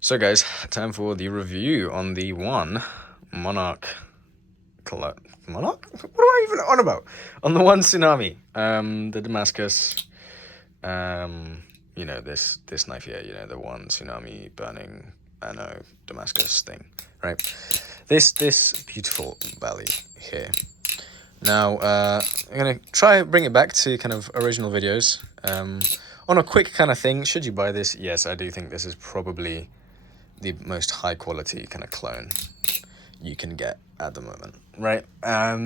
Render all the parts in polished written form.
So guys, time for the review on the One Monarch Monarch? What am I even on about? On the One Tsunami. The Damascus. You know, this knife here, you know, the One Tsunami burning anno Damascus thing, right? This beautiful valley here. Now, I'm gonna try bring it back to kind of original videos. On a quick kind of thing, should you buy this? Yes, I do think this is probably the most high quality kind of clone you can get at the moment, right? I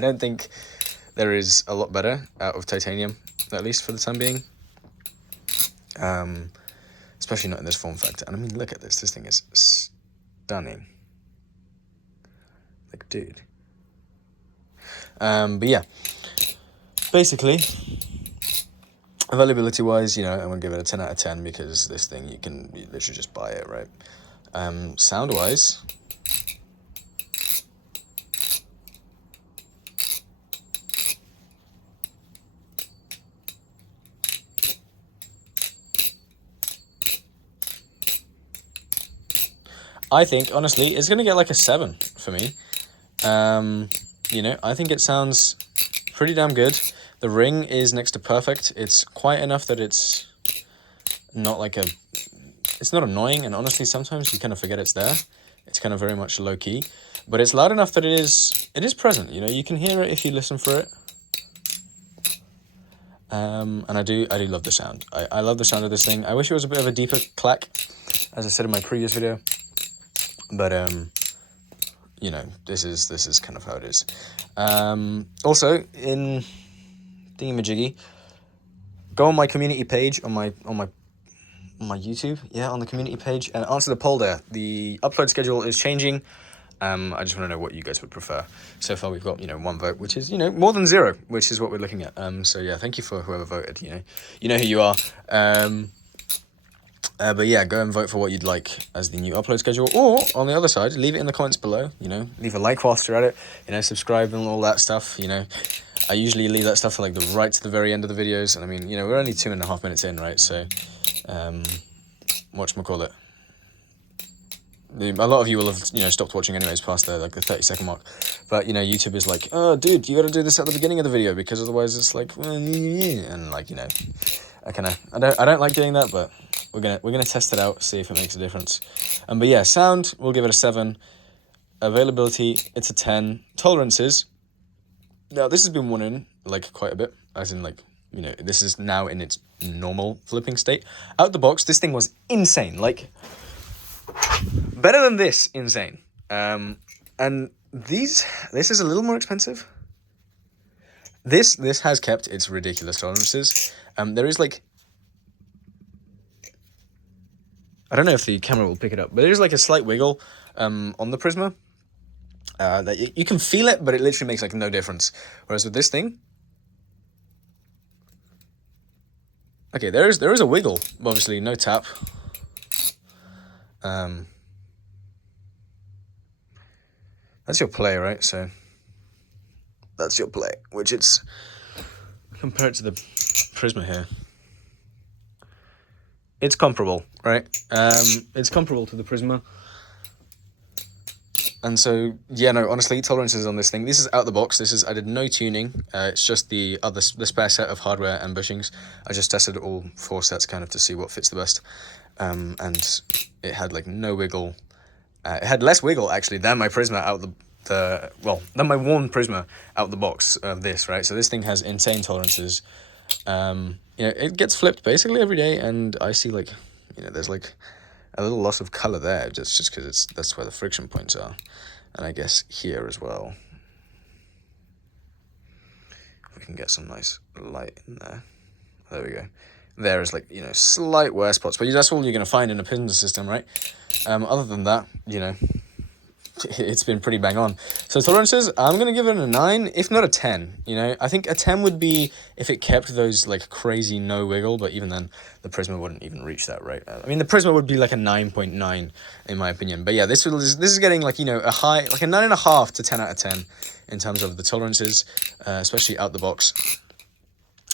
don't think there is a lot better out of titanium, at least for the time being. Especially not in this form factor. And I mean, look at this. This thing is stunning. Like, dude. But yeah, basically, availability wise, you know, I'm gonna give it a 10 out of 10 because this thing you literally just buy it, right? Sound wise, I think honestly it's gonna get like a 7 for me. You know, I think it sounds pretty damn good. The ring is next to perfect. It's quiet enough that it's not like it's not annoying, and honestly sometimes you kind of forget it's there. It's kind of very much low key, but it's loud enough that it is present. You know, you can hear it if you listen for it. And I do love the sound. I love the sound of this thing. I wish it was a bit of a deeper clack, as I said in my previous video, but you know, this is kind of how it is. Also, in thingamajiggy, go on my community page on my YouTube, yeah, on the community page, and answer the poll there. The upload schedule is changing. I just want to know what you guys would prefer. So far we've got, you know, 1 vote, which is, you know, more than 0, which is what we're looking at. So yeah, thank you for whoever voted. You know who you are. But yeah, go and vote for what you'd like as the new upload schedule, or on the other side, leave it in the comments below. You know, leave a like whilst you're at it. You know, subscribe and all that stuff. You know, I usually leave that stuff for like right to the very end of the videos, and I mean, you know, we're only 2.5 minutes in, right? So, whatchamacallit, a lot of you will have, you know, stopped watching anyways past the 30-second mark, but you know, YouTube is like, oh dude, you got to do this at the beginning of the video because otherwise it's like, and like, you know, I don't like doing that, but we're gonna test it out, see if it makes a difference. But yeah, sound, we'll give it a 7. Availability, it's a 10. Tolerances, now this has been worn in like quite a bit, as in, like, you know, this is now in its normal flipping state. Out the box, this thing was insane, like better than this insane. And this is a little more expensive. This has kept its ridiculous tolerances. There is like, I don't know if the camera will pick it up, but there's like a slight wiggle on the Prisma. That you can feel it, but it literally makes like no difference. Whereas with this thing, okay, there is a wiggle, obviously no tap. That's your play, right? So that's your play, which it's compared to the Prisma here. It's comparable, right? It's comparable to the Prisma. And so, yeah, no, honestly, tolerances on this thing. This is out the box. I did no tuning. It's just the spare set of hardware and bushings. I just tested all 4 sets kind of to see what fits the best. And it had like no wiggle. It had less wiggle actually than my Prisma out than my worn Prisma out the box of this, right? So this thing has insane tolerances. You know, it gets flipped basically every day, and I see like, you know, there's like a little loss of color there, just because that's where the friction points are, and I guess here as well. If we can get some nice light in there, there we go. There is like, you know, slight wear spots, but that's all you're gonna find in a piston system, right? Other than that, you know, it's been pretty bang on. So tolerances, I'm going to give it a 9, if not a 10, you know. I think a 10 would be if it kept those, like, crazy no wiggle, but even then, the Prisma wouldn't even reach that, right? I mean, the Prisma would be like a 9.9, in my opinion. But yeah, this is getting, like, you know, a high, like a 9.5 to 10 out of 10 in terms of the tolerances, especially out the box.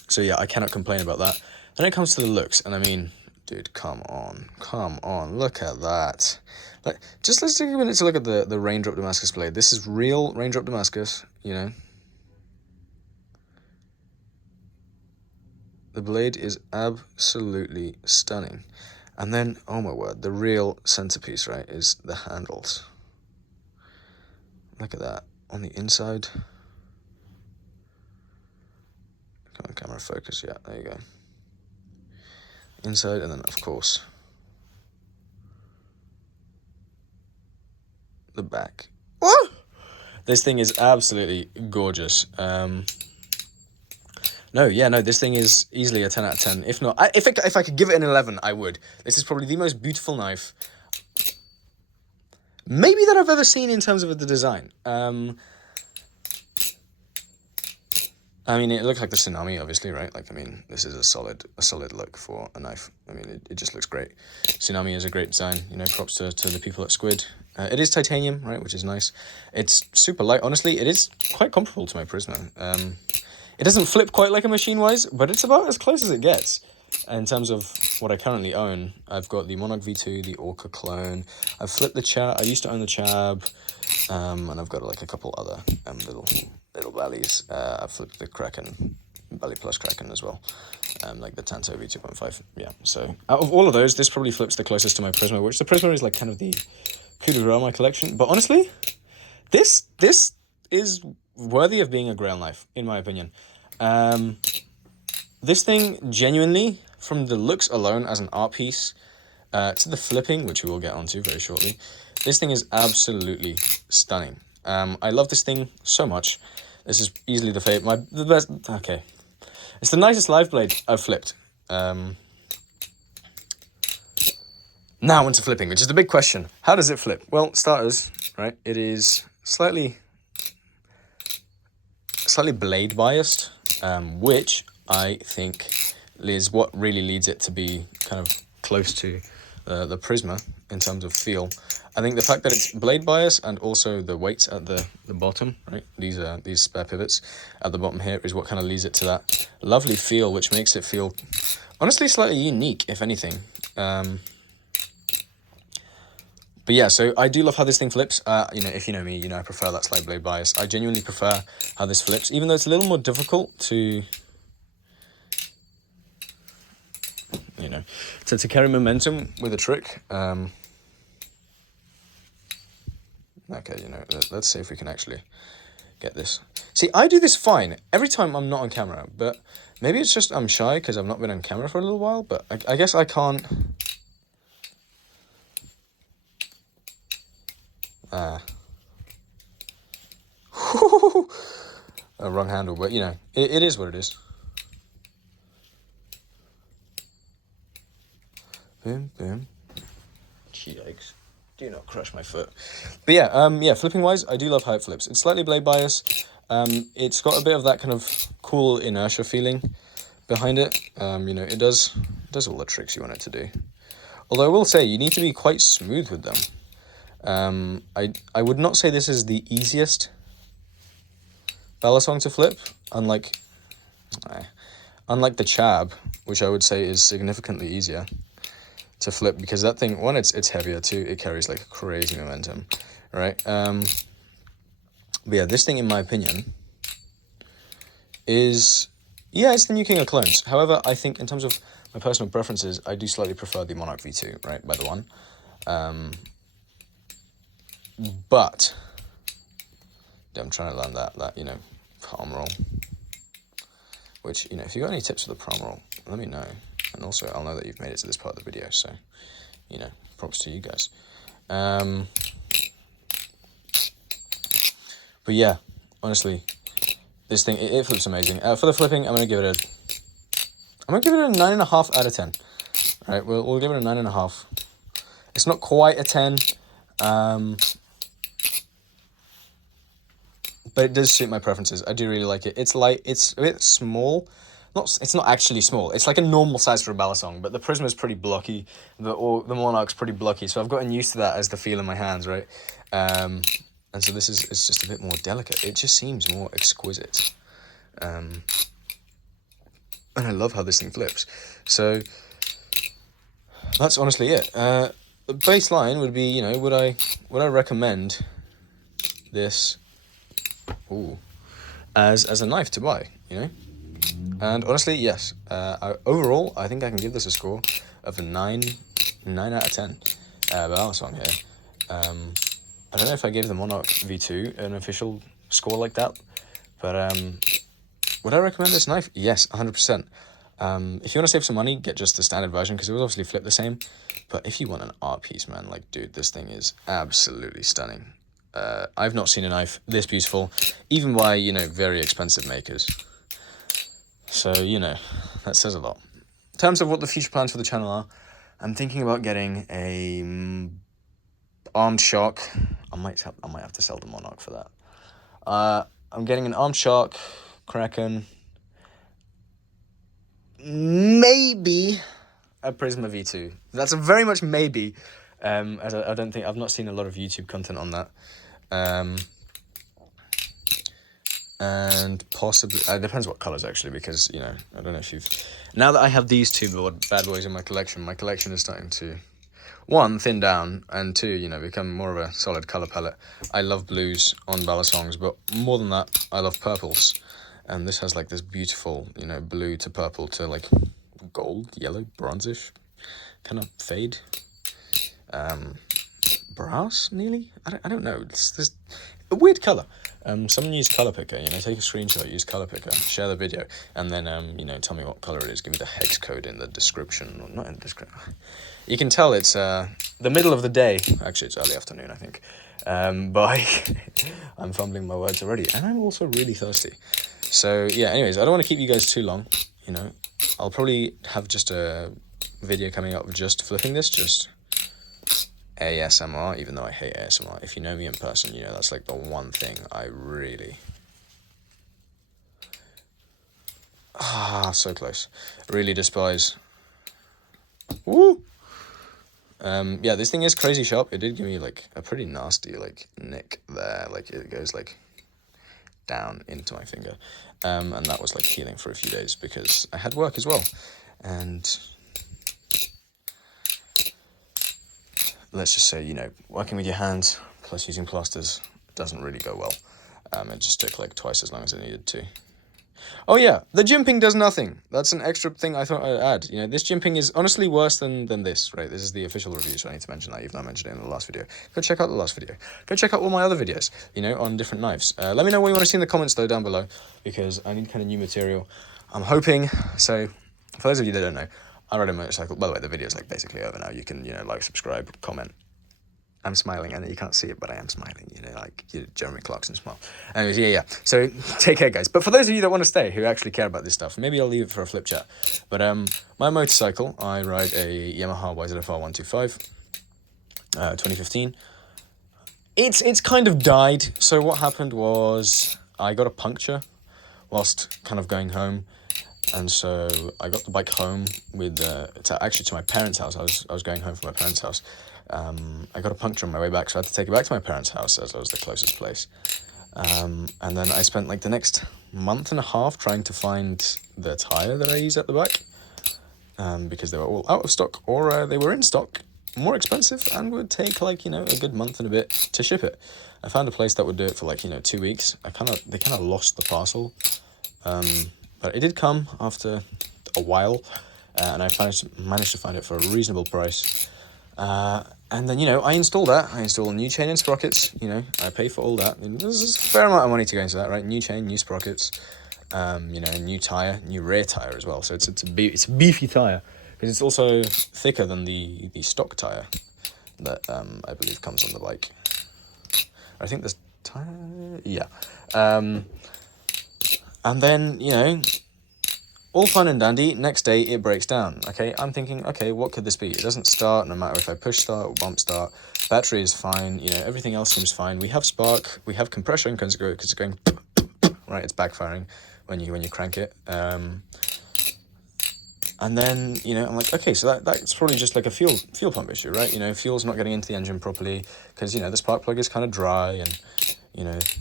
So yeah, I cannot complain about that. Then it comes to the looks, and I mean, Dude, come on, look at that. Like, just let's take a minute to look at the Raindrop Damascus blade. This is real Raindrop Damascus, you know. The blade is absolutely stunning. And then, oh my word, the real centerpiece, right, is the handles. Look at that, on the inside. Come on, camera focus, yeah, there you go. Inside, and then, of course, the back. What? This thing is absolutely gorgeous. No, this thing is easily a 10 out of 10. If not, if I could give it an 11, I would. This is probably the most beautiful knife, maybe that I've ever seen in terms of the design. I mean, it looks like the Tsunami, obviously, right? Like, I mean, this is a solid look for a knife. I mean, it just looks great. Tsunami is a great design, you know, props to the people at Squid. It is titanium, right, which is nice. It's super light. Honestly, it is quite comparable to my Prisma. It doesn't flip quite like a Machine-Wise, but it's about as close as it gets. In terms of what I currently own, I've got the Monarch V2, the Orca clone. I've flipped the Chab. I used to own the Chab, and I've got like a couple other little valleys. I've flipped the Kraken, Valley Plus Kraken as well, like the Tanto V2.5. Yeah. So out of all of those, this probably flips the closest to my Prisma, which the Prisma is like kind of the coup de grace of my collection. But honestly, this is worthy of being a Grail knife, in my opinion. This thing, genuinely, from the looks alone as an art piece, to the flipping, which we will get onto very shortly, this thing is absolutely stunning. I love this thing so much. This is easily the best. Okay, it's the nicest live blade I've flipped. Now onto flipping, which is the big question. How does it flip? Well, starters, right? It is slightly blade biased, which I think is what really leads it to be kind of close to the Prisma in terms of feel. I think the fact that it's blade bias and also the weights at the bottom, right? These spare pivots at the bottom here is what kind of leads it to that lovely feel, which makes it feel honestly slightly unique, if anything. But yeah, so I do love how this thing flips. You know, if you know me, you know I prefer that slight blade bias. I genuinely prefer how this flips, even though it's a little more difficult to, you know, to carry momentum with a trick. Okay, you know, let's see if we can actually get this. See, I do this fine every time I'm not on camera, but maybe it's just I'm shy because I've not been on camera for a little while, but I guess I can't... wrong handle, but you know, it is what it is. Boom, boom. Yikes. Do not crush my foot. But yeah, flipping wise, I do love how it flips. It's slightly blade bias. It's got a bit of that kind of cool inertia feeling behind it. You know, it does all the tricks you want it to do. Although I will say, you need to be quite smooth with them. I would not say this is the easiest Balisong to flip, unlike the Chab, which I would say is significantly easier to flip, because that thing, one, it's heavier, two, it carries like crazy momentum, right? But yeah, this thing, in my opinion, is, yeah, it's the new king of clones. However, I think in terms of my personal preferences, I do slightly prefer the Monarch V2, right, by TheOne. But I'm trying to learn that you know, palm roll, which, you know, if you got any tips for the palm roll, let me know. And also, I'll know that you've made it to this part of the video, so, you know, props to you guys. But yeah, honestly, this thing, it flips amazing. For the flipping, I'm gonna give it a 9.5 out of 10. All right, we'll give it a 9.5. It's not quite a 10, but it does suit my preferences. I do really like it. It's light. It's a bit small. It's not actually small. It's like a normal size for a Balisong, but the Prisma is pretty blocky. The Monarch's pretty blocky, so I've gotten used to that as the feel in my hands, right? And so it's just a bit more delicate. It just seems more exquisite. And I love how this thing flips. So that's honestly it. The baseline would be, would I recommend this as a knife to buy, And honestly, yes. Overall, I think I can give this a score of a 9 out of 10. Balance song here. I don't know if I gave the Monarch V2 an official score like that, but would I recommend this knife? Yes, 100%. If you want to save some money, get just the standard version, because it was obviously flipped the same. But if you want an art piece, man, like, dude, this thing is absolutely stunning. I've not seen a knife this beautiful, even by, very expensive makers. So, that says a lot. In terms of what the future plans for the channel are, I'm thinking about getting a armed shark. I might have to sell the Monarch for that. I'm getting an armed shark, Kraken, maybe a Prisma V2. That's a very much maybe, as I don't think, I've not seen a lot of YouTube content on that. And possibly, it depends what colors actually, because, I don't know if you've, now that I have these two bad boys in my collection is starting to, one, thin down, and two, become more of a solid color palette. I love blues on balisongs, but more than that, I love purples. And this has like this beautiful, blue to purple to like gold, yellow, bronzish kind of fade. Brass, nearly? I don't know. It's this a weird color. Someone use color picker, take a screenshot, use color picker, share the video, and then, tell me what color it is. Give me the hex code in the description, or not in the description. You can tell it's, the middle of the day. Actually, it's early afternoon, I think. But I'm fumbling my words already, and I'm also really thirsty. So, yeah, anyways, I don't want to keep you guys too long, I'll probably have just a video coming up of just flipping this, just ASMR, even though I hate ASMR. If you know me in person, that's like the one thing I really... so close. Really despise. Woo! Yeah, this thing is crazy sharp. It did give me like a pretty nasty like nick there. Like it goes like down into my finger. And that was like healing for a few days because I had work as well. And let's just say, working with your hands plus using plasters doesn't really go well. It just took like twice as long as it needed to. Oh yeah, the jimping does nothing. That's an extra thing I thought I'd add. This jimping is honestly worse than this, right? This is the official review, so I need to mention that, even though I mentioned it in the last video. Go check out the last video. Go check out all my other videos, on different knives. Let me know what you want to see in the comments, though, down below, because I need kind of new material. I'm hoping, so, for those of you that don't know, I ride a motorcycle. By the way, the video's, like, basically over now. You can, like, subscribe, comment. I'm smiling. I know you can't see it, but I am smiling, like Jeremy Clarkson smile. Anyways, yeah. So take care, guys. But for those of you that want to stay, who actually care about this stuff, maybe I'll leave it for a flip chat. But my motorcycle, I ride a Yamaha YZF-R 125, 2015. It's kind of died. So what happened was I got a puncture whilst kind of going home. And so I got the bike home with to my parents' house. I was going home from my parents' house. I got a puncture on my way back, so I had to take it back to my parents' house as it was the closest place. And then I spent like the next month and a half trying to find the tire that I use at the bike, because they were all out of stock or they were in stock, more expensive, and would take like a good month and a bit to ship it. I found a place that would do it for like 2 weeks. They kind of lost the parcel. But it did come after a while, and I managed to find it for a reasonable price. And then, I installed that. I installed a new chain and sprockets, I pay for all that. And there's a fair amount of money to go into that, right? New chain, new sprockets, new tire, new rear tire as well. So it's a beefy tire, because it's also thicker than the stock tire that I believe comes on the bike. I think this tire, yeah. And then, all fun and dandy, next day it breaks down, okay? I'm thinking, okay, what could this be? It doesn't start, no matter if I push start or bump start. Battery is fine, everything else seems fine. We have spark, we have compression, because it's going, right, it's backfiring when you crank it. And then, I'm like, okay, so that's probably just like a fuel pump issue, right? Fuel's not getting into the engine properly, because, the spark plug is kind of dry, and,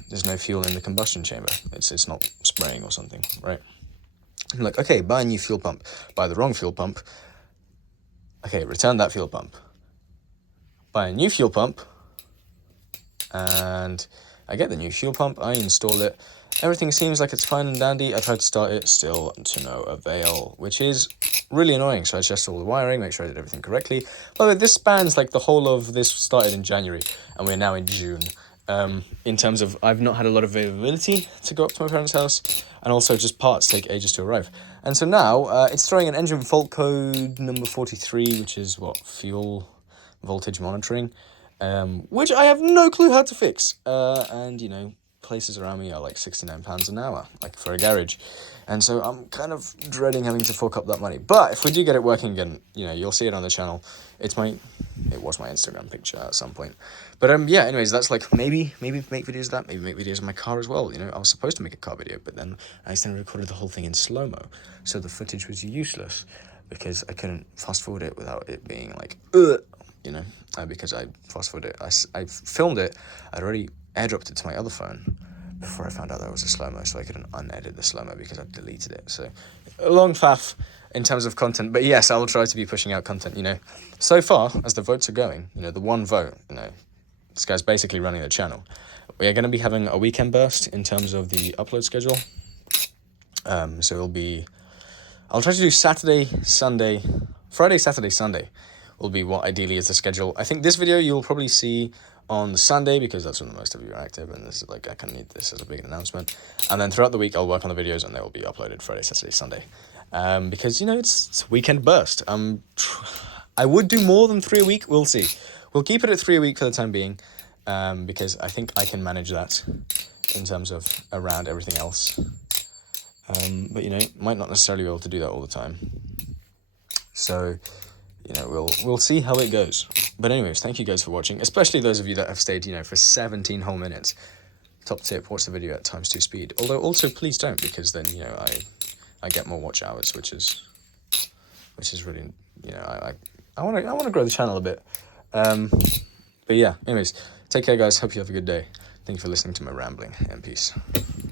there's no fuel in the combustion chamber. It's not spraying or something, right? I'm like, okay, buy a new fuel pump. Buy the wrong fuel pump. Okay, return that fuel pump. Buy a new fuel pump. And I get the new fuel pump. I install it. Everything seems like it's fine and dandy. I tried to start it, still to no avail, which is really annoying. So I adjust all the wiring, make sure I did everything correctly. By the way, this spans like the whole of this started in January, and we're now in June. In terms of, I've not had a lot of availability to go up to my parents' house, and also just parts take ages to arrive. And so now it's throwing an engine fault code number 43, which is what, fuel voltage monitoring, which I have no clue how to fix. And you know, places around me are like £69 an hour, like for a garage. And so I'm kind of dreading having to fork up that money. But if we do get it working again, you know, you'll see it on the channel. It was my Instagram picture at some point. But yeah, anyways, that's like, maybe make videos of that, maybe make videos of my car as well. You know, I was supposed to make a car video, but then I accidentally recorded the whole thing in slow-mo. So the footage was useless because I couldn't fast forward it without it being like, you know, because I fast forwarded it. I filmed it, I'd already airdropped it to my other phone before I found out that it was a slow-mo, so I couldn't unedit the slow-mo because I deleted it. So a long faff in terms of content, but yes, I will try to be pushing out content, you know. So far, as the votes are going, you know, the one vote, you know, this guy's basically running the channel. We are going to be having a weekend burst in terms of the upload schedule. So it'll be, I'll try to do Saturday, Friday, Saturday, Sunday will be what ideally is the schedule. I think this video you'll probably see on Sunday because that's when the most of you are active, and this is like, I kind of need this as a big announcement. And then throughout the week I'll work on the videos and they will be uploaded Friday, Saturday, Sunday. Because, you know, it's a weekend burst. I would do more than 3 a week, we'll see. We'll keep it at 3 a week for the time being, because I think I can manage that in terms of around everything else. But, you know, might not necessarily be able to do that all the time. So, you know, we'll see how it goes. But anyways, thank you guys for watching, especially those of you that have stayed, you know, for 17 whole minutes. Top tip, watch the video at ×2 speed. Although also please don't, because then, you know, I get more watch hours, which is really, you know, I want to grow the channel a bit. But yeah, anyways, take care guys, hope you have a good day. Thank you for listening to my rambling, and peace.